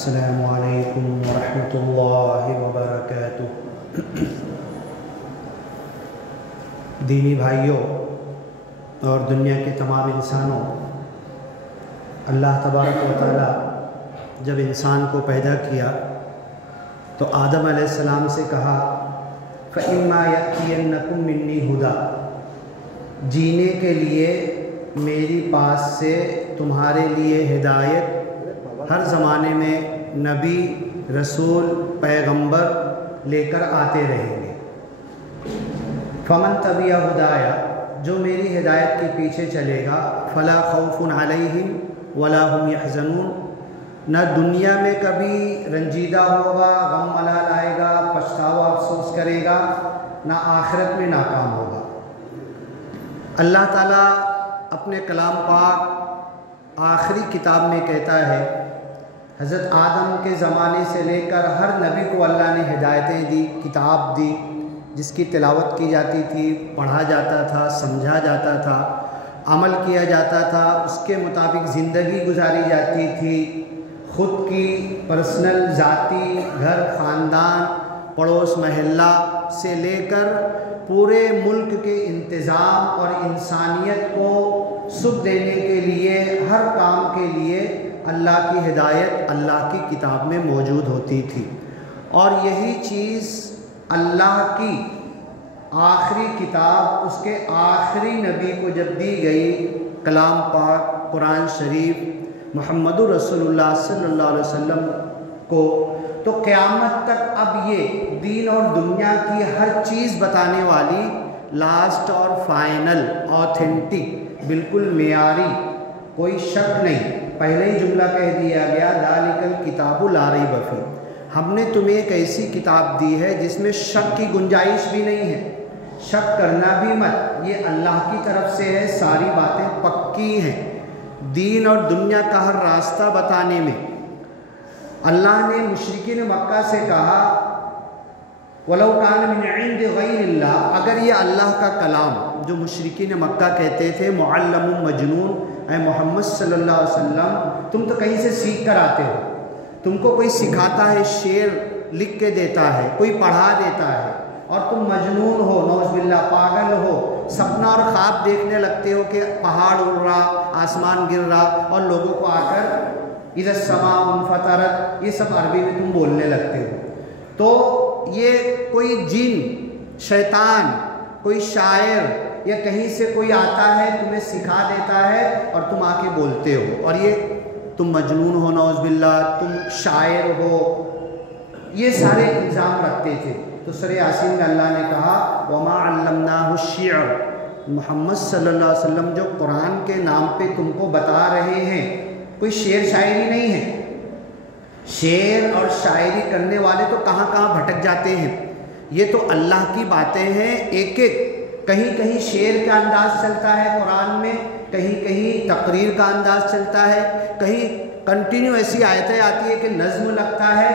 السلام علیکم ورحمۃ اللہ وبرکاتہ۔ دینی بھائیوں اور دنیا کے تمام انسانوں، اللہ تبارک و تعالی جب انسان کو پیدا کیا تو آدم علیہ السلام سے کہا فَإِمَّا يَأْتِيَنَّكُم مِّنِّي ہُدًى، جینے کے لیے میری پاس سے تمہارے لیے ہدایت ہر زمانے میں نبی، رسول، پیغمبر لے کر آتے رہیں گے۔ فَمَن تَبِعَ هُدَايَ، جو میری ہدایت کے پیچھے چلے گا، فَلَا خَوْفٌ عَلَيْهِمْ وَلَا هُمْ يَحْزَنُونَ، نہ دنیا میں کبھی رنجیدہ ہوگا، غم ملال آئے گا، پچھتاوا افسوس کرے گا، نہ آخرت میں ناکام ہوگا۔ اللہ تعالیٰ اپنے کلام پاک آخری کتاب میں کہتا ہے، حضرت آدم کے زمانے سے لے کر ہر نبی کو اللہ نے ہدایتیں دی، کتاب دی، جس کی تلاوت کی جاتی تھی، پڑھا جاتا تھا، سمجھا جاتا تھا، عمل کیا جاتا تھا، اس کے مطابق زندگی گزاری جاتی تھی۔ خود کی پرسنل، ذاتی، گھر، خاندان، پڑوس محلہ سے لے کر پورے ملک کے انتظام اور انسانیت کو سکھ دینے کے لیے، ہر کام کے لیے اللہ کی ہدایت اللہ کی کتاب میں موجود ہوتی تھی۔ اور یہی چیز اللہ کی آخری کتاب، اس کے آخری نبی کو جب دی گئی، کلام پاک قرآن شریف محمد رسول اللہ صلی اللہ علیہ وسلم کو، تو قیامت تک اب یہ دین اور دنیا کی ہر چیز بتانے والی، لاسٹ اور فائنل، آتھینٹک، بالکل معیاری، کوئی شک نہیں۔ پہلے ہی جملہ کہہ دیا گیا، ذالک الکتاب لا ریب فیہ، ہم نے تمہیں ایک ایسی کتاب دی ہے جس میں شک کی گنجائش بھی نہیں ہے، شک کرنا بھی مت، یہ اللہ کی طرف سے ہے، ساری باتیں پکی ہیں۔ دین اور دنیا کا ہر راستہ بتانے میں اللہ نے مشرکین مکہ سے کہا وَلَوْ كَانَ مِنْ عِنْدِ غَيْرِ اللَّهِ، اگر یہ اللہ کا کلام، جو مشرکین مکہ کہتے تھے معلم مجنون، اے محمد صلی اللہ علیہ وسلم تم تو کہیں سے سیکھ کر آتے ہو، تم کو کوئی سکھاتا ہے، شعر لکھ کے دیتا ہے، کوئی پڑھا دیتا ہے، اور تم مجنون ہو، نعوذ باللہ، پاگل ہو، سپنا اور خواب دیکھنے لگتے ہو کہ پہاڑ اڑ رہا، آسمان گر رہا، اور لوگوں کو آ کر اذا السماء انفطرت، یہ سب عربی میں تم بولنے لگتے ہو۔ تو یہ کوئی جن، شیطان، کوئی شاعر یا کہیں سے کوئی آتا ہے، تمہیں سکھا دیتا ہے اور تم آ کے بولتے ہو، اور یہ تم مجنون ہو، نعوذ باللہ، تم شاعر ہو، یہ سارے الزام رکھتے تھے۔ تو سورہ یاسین میں اللہ نے کہا وَمَا عَلَّمْنَاهُ الشِّعْرَ، محمد صلی اللہ علیہ وسلم جو قرآن کے نام پہ تم کو بتا رہے ہیں، کوئی شعر شاعری نہیں ہے۔ شعر اور شاعری کرنے والے تو کہاں کہاں بھٹک جاتے ہیں، یہ تو اللہ کی باتیں ہیں، ایک ایک، کہیں کہیں شعر کا انداز چلتا ہے قرآن میں، کہیں کہیں تقریر کا انداز چلتا ہے، کہیں کنٹینیو ایسی آیتیں آتی ہے کہ نظم لگتا ہے،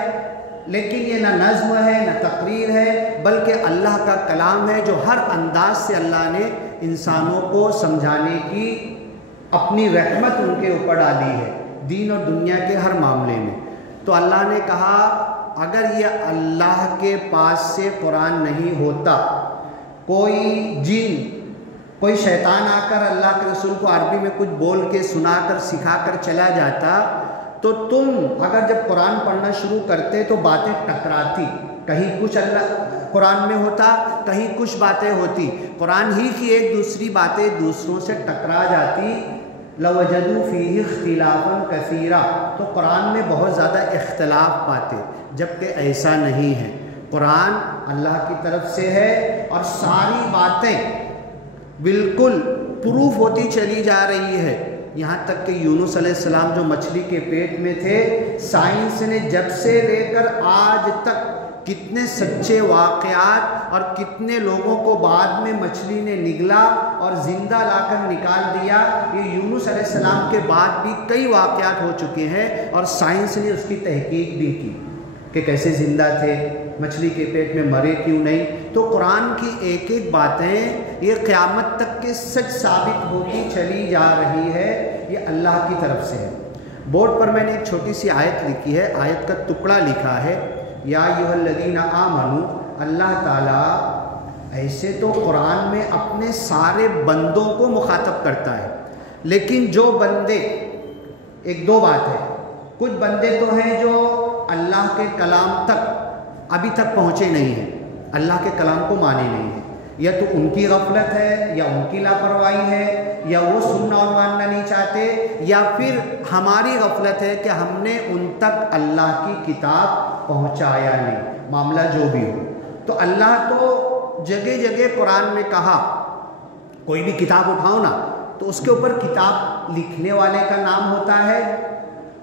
لیکن یہ نہ نظم ہے نہ تقریر ہے، بلکہ اللہ کا کلام ہے جو ہر انداز سے اللہ نے انسانوں کو سمجھانے کی اپنی رحمت ان کے اوپر ڈالی ہے، دین اور دنیا کے ہر معاملے میں۔ تو اللہ نے کہا اگر یہ اللہ کے پاس سے قرآن نہیں ہوتا، کوئی جن، کوئی شیطان آ کر اللہ کے رسول کو عربی میں کچھ بول کے سنا کر سکھا کر چلا جاتا، تو تم اگر جب قرآن پڑھنا شروع کرتے تو باتیں ٹکراتی، کہیں کچھ اللہ قرآن میں ہوتا، کہیں کچھ باتیں ہوتی، قرآن ہی کی ایک دوسری باتیں دوسروں سے ٹکرا جاتی، لَوَجَدُوا فِيهِ اخْتِلَافًا كَثِيرًا، تو قرآن میں بہت زیادہ اختلاف پاتے، جبکہ ایسا نہیں ہے۔ قرآن اللہ کی طرف سے ہے اور ساری باتیں بالکل پروف ہوتی چلی جا رہی ہے، یہاں تک کہ یونس علیہ السلام جو مچھلی کے پیٹ میں تھے، سائنس نے جب سے لے کر آج تک کتنے سچے واقعات اور کتنے لوگوں کو بعد میں مچھلی نے نگلا اور زندہ لا کر نکال دیا، یہ یونس علیہ السلام کے بعد بھی کئی واقعات ہو چکے ہیں، اور سائنس نے اس کی تحقیق بھی کی کہ کیسے زندہ تھے، مچھلی کے پیٹ میں مرے کیوں نہیں۔ تو قرآن کی ایک ایک باتیں یہ قیامت تک کے سچ ثابت ہوتی چلی جا رہی ہے، یہ اللہ کی طرف سے ہے۔ بورڈ پر میں نے ایک چھوٹی سی آیت لکھی ہے، آیت کا ٹکڑا لکھا ہے، یا ایھا الذین آمنو۔ اللہ تعالیٰ ایسے تو قرآن میں اپنے سارے بندوں کو مخاطب کرتا ہے، لیکن جو بندے، ایک دو بات ہے، کچھ بندے تو ہیں جو اللہ کے کلام تک ابھی تک پہنچے نہیں ہیں، اللہ کے کلام کو مانے نہیں ہیں، یا تو ان کی غفلت ہے، یا ان کی لاپرواہی ہے، یا وہ سننا اور ماننا نہیں چاہتے، یا پھر ہماری غفلت ہے کہ ہم نے ان تک اللہ کی کتاب پہنچایا نہیں، معاملہ جو بھی ہو۔ تو اللہ تو جگہ جگہ قرآن میں کہا، کوئی بھی کتاب اٹھاؤ نا تو اس کے اوپر کتاب لکھنے والے کا نام ہوتا ہے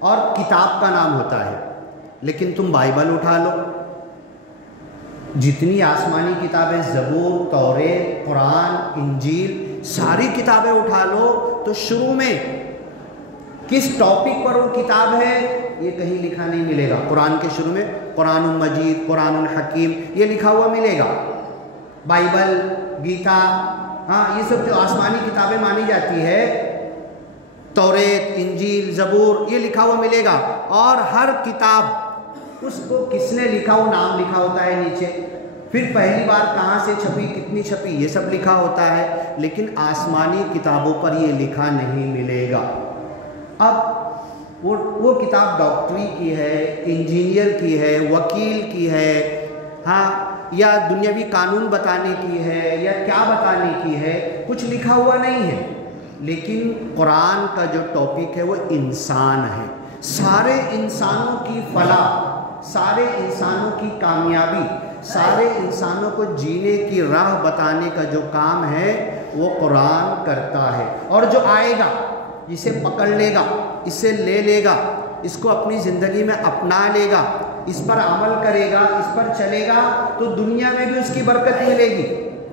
اور کتاب کا نام ہوتا ہے، لیکن تم بائبل اٹھا لو، جتنی آسمانی کتابیں، زبور، توریت، قرآن، انجیل، ساری کتابیں اٹھا لو تو شروع میں کس ٹاپک پر وہ کتاب ہے یہ کہیں لکھا نہیں ملے گا۔ قرآن کے شروع میں قرآن مجید، قرآن الحکیم یہ لکھا ہوا ملے گا۔ بائبل، گیتا، ہاں یہ سب جو آسمانی کتابیں مانی جاتی ہے، توریت، انجیل، زبور، یہ لکھا ہوا ملے گا، اور ہر کتاب اس کو کس نے لکھا وہ نام لکھا ہوتا ہے نیچے، پھر پہلی بار کہاں سے چھپی، کتنی چھپی، یہ سب لکھا ہوتا ہے، لیکن آسمانی کتابوں پر یہ لکھا نہیں ملے گا۔ اب وہ کتاب ڈاکٹری کی ہے، انجینئر کی ہے، وکیل کی ہے، ہاں یا دنیاوی قانون بتانے کی ہے، یا کیا بتانے کی ہے، کچھ لکھا ہوا نہیں ہے، لیکن قرآن کا جو ٹاپک ہے وہ انسان ہے۔ سارے انسانوں کی فلاح، سارے انسانوں کی کامیابی، سارے انسانوں کو جینے کی راہ بتانے کا جو کام ہے وہ قرآن کرتا ہے، اور جو آئے گا اسے پکڑ لے گا، اسے لے لے گا، اس کو اپنی زندگی میں اپنا لے گا، اس پر عمل کرے گا، اس پر چلے گا، تو دنیا میں بھی اس کی برکت ملے گی۔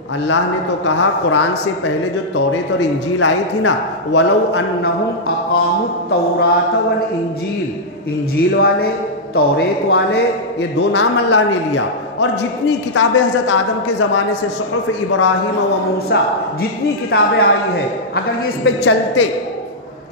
اللہ نے تو کہا قرآن سے پہلے جو توریت اور انجیل آئی تھی نا، وَلَوْ أَنَّهُمْ أَقَامُوا التَّوْرَاةَ وَالْإِنجِيلَ، انجیل والے، توریت والے، یہ دو نام اللہ نے لیا، اور جتنی کتابیں حضرت آدم کے زمانے سے، صحف ابراہیم و موسیٰ، جتنی کتابیں آئی ہے، اگر یہ اس پہ چلتے،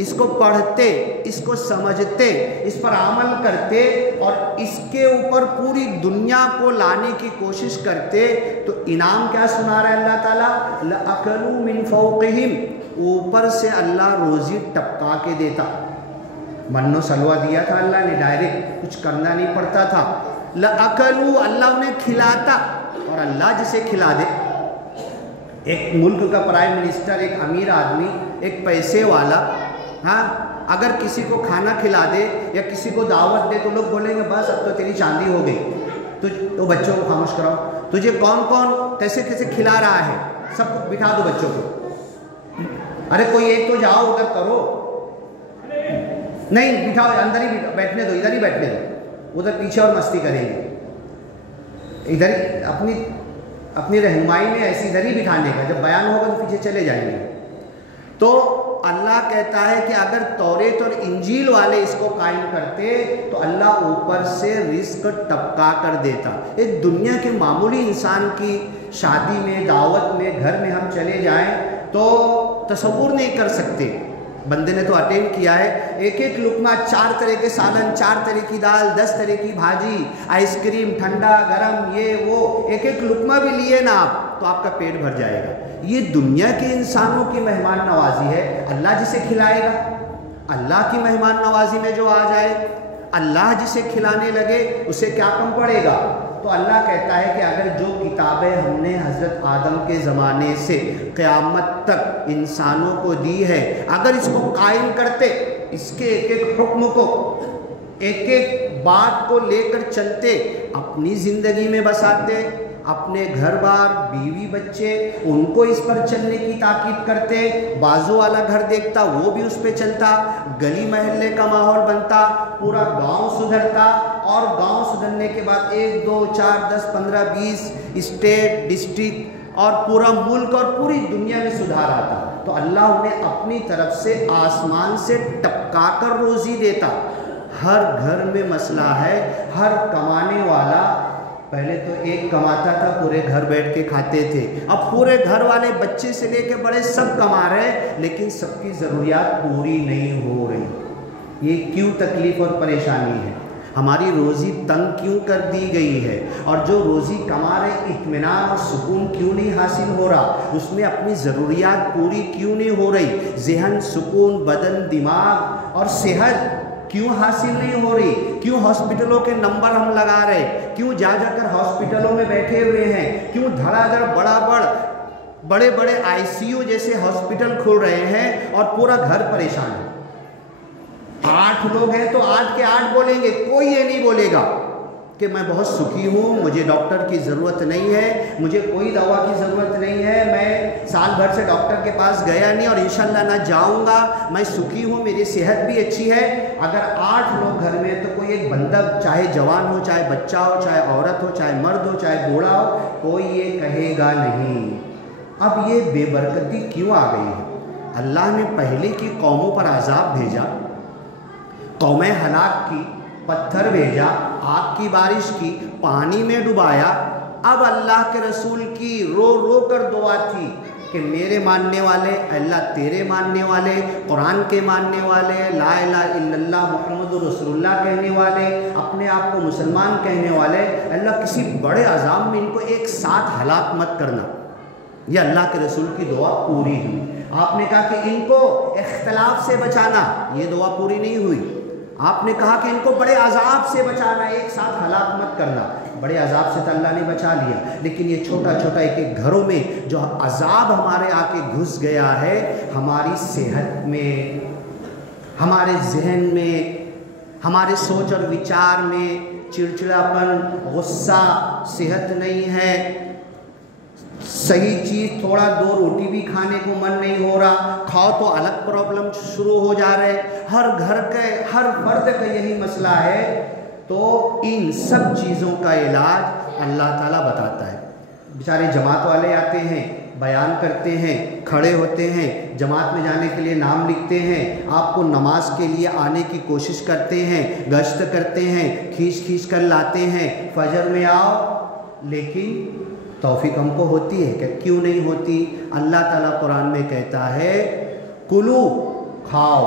اس کو پڑھتے، اس کو سمجھتے، اس پر عمل کرتے، اور اس کے اوپر پوری دنیا کو لانے کی کوشش کرتے، تو انعام کیا سنا رہا ہے اللہ تعالیٰ؟ لَأَكَلُوا مِن فَوْقِهِمْ، اوپر سے اللہ روزی ٹپکا کے دیتا۔ من و سلوہ دیا تھا اللہ نے، ڈائریکٹ کچھ کرنا نہیں پڑتا تھا۔ لَأَكَلُوا، اللہ انہیں کھلاتا، اور اللہ جسے کھلا دے، ایک ملک کا پرائم منسٹر، ایک امیر آدمی، ایک پیسے والا، ہاں اگر کسی کو کھانا کھلا دے یا کسی کو دعوت دے تو لوگ بولیں گے بس اب تو تیری چاندی ہو گئی، تو بچوں کو خاموش کراؤ، تجھے کون کون کیسے کیسے کھلا رہا ہے، سب کو بٹھا دو بچوں کو، ارے کوئی ایک تو جاؤ ادھر کرو، نہیں بٹھاؤ، اندر ہی بیٹھنے دو، ادھر ہی بیٹھنے دو، ادھر پیچھے اور مستی کریں گے، ادھر اپنی رہنمائی میں ایسی ادھر ہی بٹھانے کا، جب بیان ہوگا تو پیچھے چلے جائیں گے۔ تو اللہ کہتا ہے کہ اگر توریت اور انجیل والے اس کو قائم کرتے تو اللہ اوپر سے رزق ٹپکا کر دیتا۔ ایک دنیا کے معمولی انسان کی شادی میں، دعوت میں، گھر میں ہم چلے جائیں تو تصور نہیں کر سکتے، بندے نے تو اٹینڈ کیا ہے، ایک ایک لقمہ، 4 طرح کے سالن، 4 طرح کی دال، 10 طرح کی بھاجی، آئس کریم، ٹھنڈا گرم، یہ وہ، ایک ایک لقمہ بھی لیے نا آپ تو آپ کا پیٹ بھر جائے گا۔ یہ دنیا کے انسانوں کی مہمان نوازی ہے، اللہ جسے کھلائے گا، اللہ کی مہمان نوازی میں جو آ جائے، اللہ جسے کھلانے لگے اسے کیا کم پڑے گا۔ تو اللہ کہتا ہے کہ اگر جو کتابیں ہم نے حضرت آدم کے زمانے سے قیامت تک انسانوں کو دی ہے، اگر اس کو قائم کرتے، اس کے ایک ایک حکم کو، ایک ایک بات کو لے کر چلتے، اپنی زندگی میں بساتے، اپنے گھر بار، بیوی بچے، ان کو اس پر چلنے کی تاکید کرتے، بازو والا گھر دیکھتا وہ بھی اس پہ چلتا، گلی محلے کا ماحول بنتا، پورا گاؤں سدھرتا، اور گاؤں سدھرنے کے بعد 1 2 4 10 15 20 اسٹیٹ، ڈسٹرکٹ اور پورا ملک اور پوری دنیا میں سدھار آتا۔ تو اللہ انہیں اپنی طرف سے آسمان سے ٹپکا کر روزی دیتا۔ ہر گھر میں مسئلہ ہے، ہر کمانے والا، پہلے تو ایک کماتا تھا، پورے گھر بیٹھ کے کھاتے تھے، اب پورے گھر والے بچے سے لے کے بڑے سب کما رہے، لیکن سب کی ضروریات پوری نہیں ہو رہی۔ یہ کیوں تکلیف اور پریشانی ہے؟ ہماری روزی تنگ کیوں کر دی گئی ہے؟ اور جو روزی کما رہے اطمینان اور سکون کیوں نہیں حاصل ہو رہا؟ اس میں اپنی ضروریات پوری کیوں نہیں ہو رہی؟ ذہن سکون، بدن، دماغ اور صحت کیوں حاصل نہیں ہو رہی؟ کیوں ہاسپٹلوں کے نمبر ہم لگا رہے؟ کیوں جا جا کر ہاسپٹلوں میں بیٹھے ہوئے ہیں؟ کیوں دھڑا دھڑ بڑے بڑے آئی سی یو جیسے ہاسپٹل کھل رہے ہیں اور پورا گھر پریشان ہے؟ 8 لوگ ہیں تو 8 کے 8 بولیں گے، کوئی یہ نہیں بولے گا کہ میں بہت سکھی ہوں، مجھے ڈاکٹر کی ضرورت نہیں ہے، مجھے کوئی دوا کی ضرورت نہیں ہے، میں سال بھر سے ڈاکٹر کے پاس گیا نہیں اور انشاءاللہ نہ جاؤں گا، میں سکھی ہوں، میری صحت بھی اچھی ہے۔ اگر 8 لوگ گھر میں تو کوئی ایک بندہ، چاہے جوان ہو، چاہے بچہ ہو، چاہے عورت ہو، چاہے مرد ہو، چاہے بوڑھا ہو، کوئی یہ کہے گا نہیں۔ اب یہ بے برکتی کیوں آ گئی ہے؟ اللہ نے پہلے کی قوموں پر عذاب بھیجا، قومیں ہلاک کی، پتھر بھیجا، آگ کی بارش کی، پانی میں ڈبایا۔ اب اللہ کے رسول کی رو رو کر دعا تھی کہ میرے ماننے والے، اللہ تیرے ماننے والے، قرآن کے ماننے والے، لا الہ الا اللہ محمد رسول اللہ کہنے والے، اپنے آپ کو مسلمان کہنے والے، اللہ کسی بڑے عذاب میں ان کو ایک ساتھ ہلاک مت کرنا۔ یہ اللہ کے رسول کی دعا پوری ہوئی۔ آپ نے کہا کہ ان کو اختلاف سے بچانا، یہ دعا پوری نہیں ہوئی۔ آپ نے کہا کہ ان کو بڑے عذاب سے بچانا، ایک ساتھ ہلاک مت کرنا۔ بڑے عذاب سے تو اللہ نے بچا لیا، لیکن یہ چھوٹا چھوٹا ایک گھروں میں جو عذاب ہمارے آ کے گھس گیا ہے، ہماری صحت میں، ہمارے ذہن میں، ہمارے سوچ اور وچار میں چڑچڑاپن، غصہ، صحت نہیں ہے، صحیح چیز تھوڑا 2 روٹی بھی کھانے کو من نہیں ہو رہا، کھاؤ تو الگ پرابلم شروع ہو جا رہے، ہر گھر کے ہر فرد کا یہی مسئلہ ہے۔ تو ان سب چیزوں کا علاج اللہ تعالیٰ بتاتا ہے۔ بیچارے جماعت والے آتے ہیں، بیان کرتے ہیں، کھڑے ہوتے ہیں، جماعت میں جانے کے لیے نام لکھتے ہیں، آپ کو نماز کے لیے آنے کی کوشش کرتے ہیں، گشت کرتے ہیں، کھینچ کھینچ کر لاتے ہیں، فجر میں آؤ، لیکن توفیق ہم کو ہوتی ہے کہ کیوں نہیں ہوتی؟ اللہ تعالیٰ قرآن میں کہتا ہے کلو، کھاؤ،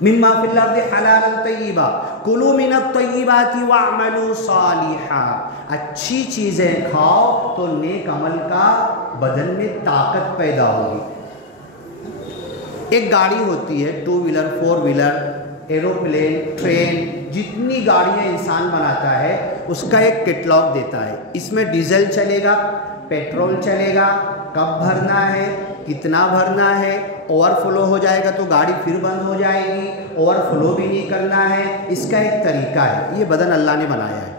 مما فی الارض حلالا طیبا، کلو من الطیبات واعملوا صالحا، اچھی چیزیں کھاؤ تو نیک عمل کا بدن میں طاقت پیدا ہوگی۔ ایک گاڑی ہوتی ہے، 2 ویلر، 4 ویلر، ایروپلین، ٹرین، جتنی گاڑیاں انسان بناتا ہے اس کا ایک کیٹلاگ دیتا ہے، اس میں ڈیزل چلے گا، پیٹرول چلے گا، کب بھرنا ہے، کتنا بھرنا ہے، اوور فلو ہو جائے گا تو گاڑی پھر بند ہو جائے گی، اوور فلو بھی نہیں کرنا ہے، اس کا ایک طریقہ ہے۔ یہ بدن اللہ نے بنایا ہے،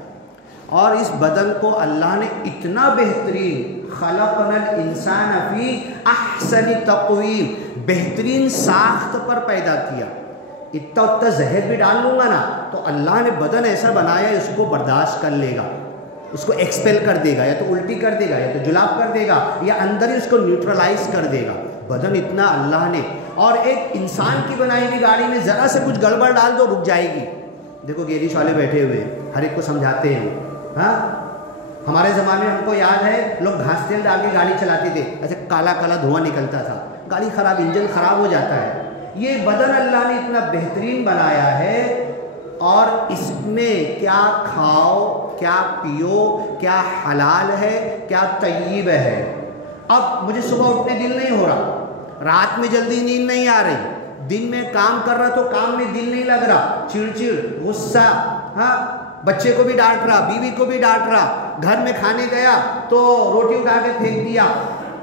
اور اس بدن کو اللہ نے اتنا بہترین، خلقنا الانسان فی احسن تقویم، بہترین ساخت پر پیدا کیا۔ اتنا زہر بھی ڈال لوں گا نا تو اللہ نے بدن ایسا بنایا اس کو برداشت کر لے گا، اس کو ایکسپیل کر دے گا، یا تو الٹی کر دے گا، یا تو جلاب کر دے گا، یا اندر ہی اس کو نیوٹرلائز کر دے گا۔ بدن اتنا اللہ نے، اور ایک انسان کی بنائی ہوئی گاڑی میں ذرا سے کچھ گڑبڑ ڈال دو رک جائے گی۔ دیکھو گیریش والے بیٹھے ہوئے ہر ایک کو سمجھاتے ہیں، ہاں ہمارے زمانے میں ہم کو یاد ہے لوگ گھاس تیل ڈال کے گاڑی چلاتے تھے، ایسے کالا کالا دھواں نکلتا تھا، گاڑی خراب، انجن خراب ہو جاتا ہے۔ یہ بدن اللہ نے اتنا بہترین بنایا ہے، اور اس میں کیا کھاؤ، کیا پیو، کیا حلال ہے، کیا طیب ہے۔ اب مجھے صبح اٹھنے دل نہیں ہو رہا، رات میں جلدی نیند نہیں آ رہی، دن میں کام کر رہا تو کام میں دل نہیں لگ رہا، چڑچڑ، غصہ، ہاں بچے کو بھی ڈانٹ رہا، بیوی کو بھی ڈانٹ رہا، گھر میں کھانے گیا تو روٹی اٹھا کے پھینک دیا،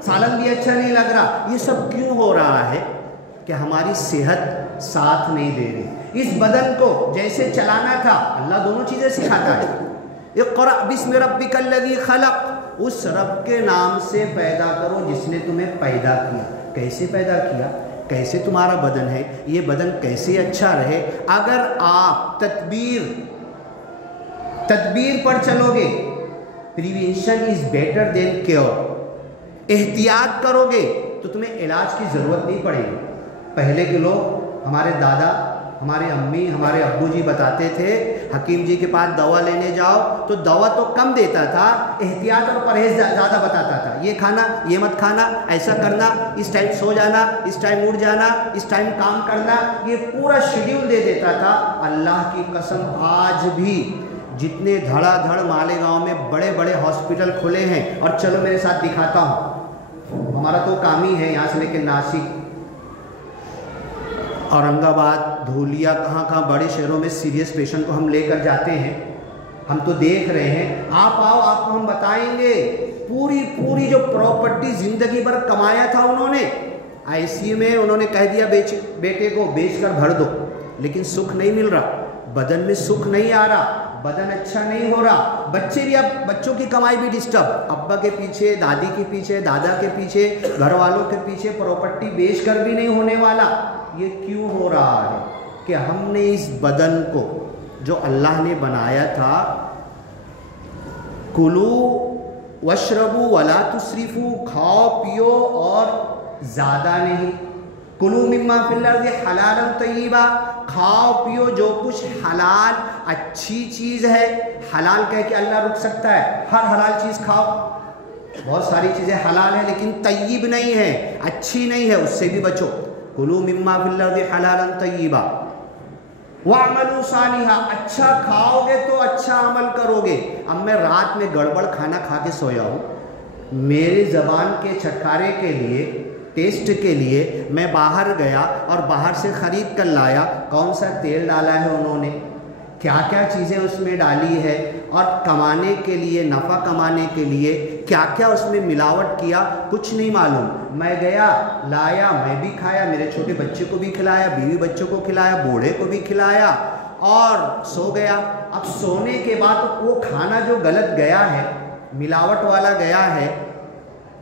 سالن بھی اچھا نہیں لگ رہا۔ یہ سب کیوں ہو رہا ہے؟ کہ ہماری صحت ساتھ نہیں دے رہی۔ اس بدن کو جیسے چلانا تھا، اللہ دونوں چیزیں سکھاتا ہے۔ اقرأ بسم ربک الذی خلق، اس رب کے نام سے پیدا کرو جس نے تمہیں پیدا کیا۔ کیسے پیدا کیا؟ کیسے تمہارا بدن ہے؟ یہ بدن کیسے اچھا رہے؟ اگر آپ تدبیر پر چلو گے، prevention is better than cure, احتیاط کرو گے تو تمہیں علاج کی ضرورت نہیں پڑے گی۔ پہلے کے لوگ، ہمارے دادا ہمارے امی ہمارے ابو جی بتاتے تھے حکیم جی کے پاس دوا لینے جاؤ تو دوا تو کم دیتا تھا، احتیاط اور پرہیز زیادہ بتاتا تھا، یہ کھانا یہ مت کھانا، ایسا کرنا، اس ٹائم سو جانا، اس ٹائم اٹھ جانا، اس ٹائم کام کرنا، یہ پورا شیڈیول دے دیتا تھا۔ اللہ کی قسم آج بھی جتنے دھڑا دھڑ مالیگاؤں میں بڑے بڑے ہاسپٹل کھلے ہیں، اور چلو میرے ساتھ دکھاتا ہوں، ہمارا تو کام ہی ہے یہاں سے لے کے ناسک، اورنگ آباد، دھولیا، کہاں کہاں بڑے شہروں میں سیریس پیشنٹ کو ہم لے کر جاتے ہیں، ہم تو دیکھ رہے ہیں۔ آپ آؤ، آپ کو ہم بتائیں گے پوری جو پراپرٹی زندگی بھر کمایا تھا انہوں نے، آئی سی یو میں انہوں نے کہہ دیا بیٹے کو بیچ کر بھر دو، لیکن سکھ نہیں مل رہا، بدن میں سکھ نہیں آ رہا، بدن اچھا نہیں ہو رہا، بچے بھی، اب بچوں کی کمائی بھی ڈسٹرب، ابا کے پیچھے، دادی کے پیچھے، دادا کے پیچھے، گھر والوں کے پیچھے، پراپرٹی بیچ کر بھی نہیں ہونے والا۔ یہ کیوں ہو رہا ہے؟ کہ ہم نے اس بدن کو جو اللہ نے بنایا تھا، کلو واشربو ولا تسرفو، کھاؤ پیو اور زیادہ نہیں، کلو مما فی الارض حلالا طیبا، کھاؤ پیو جو کچھ حلال اچھی چیز ہے، حلال کہہ کے اللہ رک سکتا ہے؟ ہر حلال چیز کھاؤ، بہت ساری چیزیں حلال ہیں لیکن طیب نہیں ہے، اچھی نہیں ہے، اس سے بھی بچو، کلو مما فی الارض حلالا طیبا وَاعْمَلُوا صَالِحًا، اچھا کھاؤ گے تو اچھا عمل کرو گے۔ اب میں رات میں گڑبڑ کھانا کھا کے سویا ہوں، میری زبان کے چھٹکارے کے لیے، ٹیسٹ کے لیے میں باہر گیا اور باہر سے خرید کر لایا، کون سا تیل ڈالا ہے انہوں نے، کیا کیا چیزیں اس میں ڈالی ہے، اور کمانے کے لیے، نفع کمانے کے لیے کیا کیا اس میں ملاوٹ کیا، کچھ نہیں معلوم۔ میں گیا لایا، میں بھی کھایا، میرے چھوٹے بچے کو بھی کھلایا، بیوی بچوں کو کھلایا، بوڑھے کو بھی کھلایا، اور سو گیا۔ اب سونے کے بعد وہ کھانا جو غلط گیا ہے، ملاوٹ والا گیا ہے،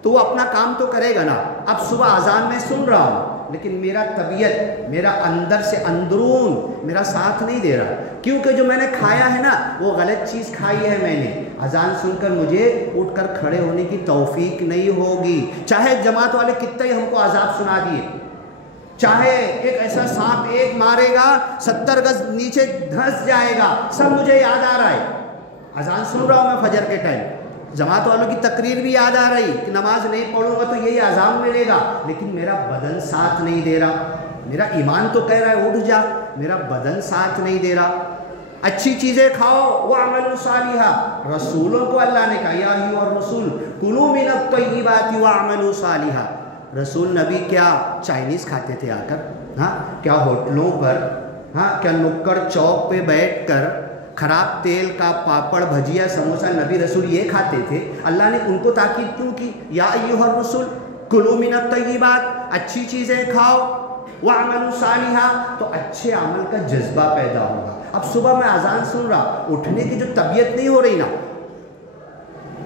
تو وہ اپنا کام تو کرے گا نا۔ اب صبح اذان میں سن رہا ہوں لیکن میرا طبیعت، میرا اندر سے اندرون میرا ساتھ نہیں دے رہا، کیونکہ جو میں نے کھایا ہے نا وہ غلط چیز کھائی ہے میں نے۔ اذان سن کر مجھے اٹھ کر کھڑے ہونے کی توفیق نہیں ہوگی، چاہے جماعت والے کتنے ہی ہم کو عذاب سنا دیے، چاہے ایک ایسا سانپ ایک مارے گا 70 گز نیچے دھنس جائے گا، سب مجھے یاد آ رہا ہے۔ اذان سن رہا ہوں میں فجر کے ٹائم، جماعت والوں کی تقریر بھی یاد آ رہی کہ نماز نہیں پڑھوں گا تو یہی عذاب ملے گا، لیکن میرا بدن ساتھ نہیں دے رہا۔ میرا ایمان تو کہہ رہا ہے اٹھ جا، میرا بدن ساتھ نہیں دے رہا۔ اچھی چیزیں کھاؤ، وَاعْمَلُوا صَالِحًا، رسولوں کو اللہ نے کہا یا ایھا الرسول کلوا من الطیبات وَاعْمَلُوا صَالِحًا۔ رسول نبی کیا چائنیز کھاتے تھے آ کر؟ ہاں، کیا ہوٹلوں پر، ہاں، کیا نکڑ چوک پہ بیٹھ کر خراب تیل کا پاپڑ، بھجیا، سموسہ نبی رسول یہ کھاتے تھے؟ اللہ نے ان کو تاکید کیوں کی؟ یا ایھا الرسول کلوا من الطیبات، اچھی چیزیں کھاؤ، وَاعْمَلُوا صَالِحًا، تو اچھے عمل کا جذبہ پیدا ہوگا۔ اب صبح میں اذان سن رہا، اٹھنے کی جو طبیعت نہیں ہو رہی نا،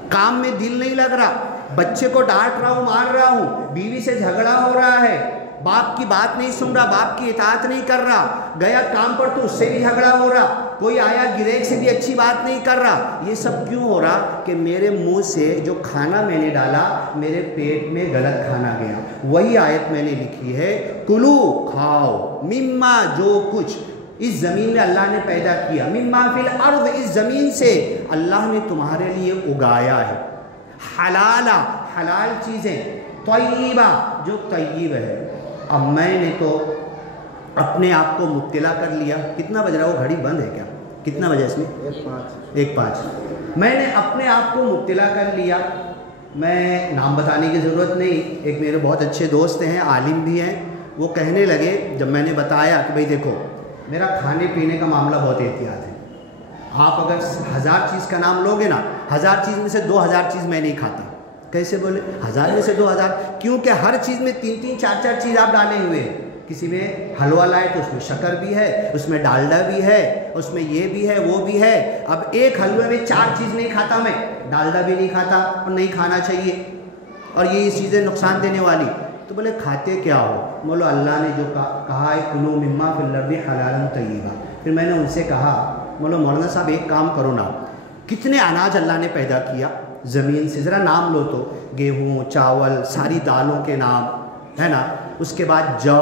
کام میں دل نہیں لگ رہا، بچے کو ڈانٹ رہا ہوں، مار رہا ہوں، بیوی سے جھگڑا ہو رہا ہے، باپ کی بات نہیں سن رہا، باپ کی اطاعت نہیں کر رہا، گیا کام پر تو اس سے بھی جھگڑا ہو رہا، کوئی آیا گریک سے بھی اچھی بات نہیں کر رہا۔ یہ سب کیوں ہو رہا؟ کہ میرے منہ سے جو کھانا میں نے ڈالا، میرے پیٹ میں غلط کھانا گیا۔ وہی آیت میں نے لکھی ہے، کلو، کھاؤ، مما، جو کچھ اس زمین میں اللہ نے پیدا کیا، مما فی الارض، اس زمین سے اللہ نے تمہارے لیے اگایا ہے، حلالا، حلال چیزیں، طیبہ، جو طیب ہے۔ اب میں نے تو اپنے آپ کو مبتلا کر لیا، کتنا بج رہا ہے؟ وہ گھڑی بند ہے کیا؟ کتنا بجا اس میں؟ 1:05۔ میں نے اپنے آپ کو مبتلا کر لیا، میں نام بتانے کی ضرورت نہیں، ایک میرے بہت اچھے دوست ہیں، عالم بھی ہیں، وہ کہنے لگے جب میں نے بتایا کہ بھئی دیکھو میرا کھانے پینے کا معاملہ بہت احتیاط ہے، آپ اگر 1000 چیز کا نام لوگے نا، 1000 چیز میں سے 2000 چیز میں نہیں کھاتا۔ کیسے بولے 1000 میں سے 2000؟ کیونکہ ہر چیز میں 3-3 4-4 چیز آپ ڈالے ہوئے ہیں، کسی میں حلوہ لائے تو اس میں شکر بھی ہے، اس میں ڈالڈا بھی ہے، اس میں یہ بھی ہے وہ بھی ہے۔ اب ایک حلوے میں 4 چیز نہیں کھاتا میں، ڈالڈا بھی نہیں کھاتا اور نہیں کھانا چاہیے، اور یہ چیزیں نقصان دینے والی۔ تو بولے کھاتے کیا ہو؟ بولو اللہ نے جو کہا ہے کلوا مما فی الارض حلالا طیبا۔ پھر میں نے ان سے کہا، بولو مولانا صاحب ایک کام کرو نا، کتنے اناج اللہ نے پیدا کیا زمین سے، ذرا نام لو تو، گیہوں، چاول، ساری دالوں کے نام ہے نا، اس کے بعد جو،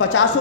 50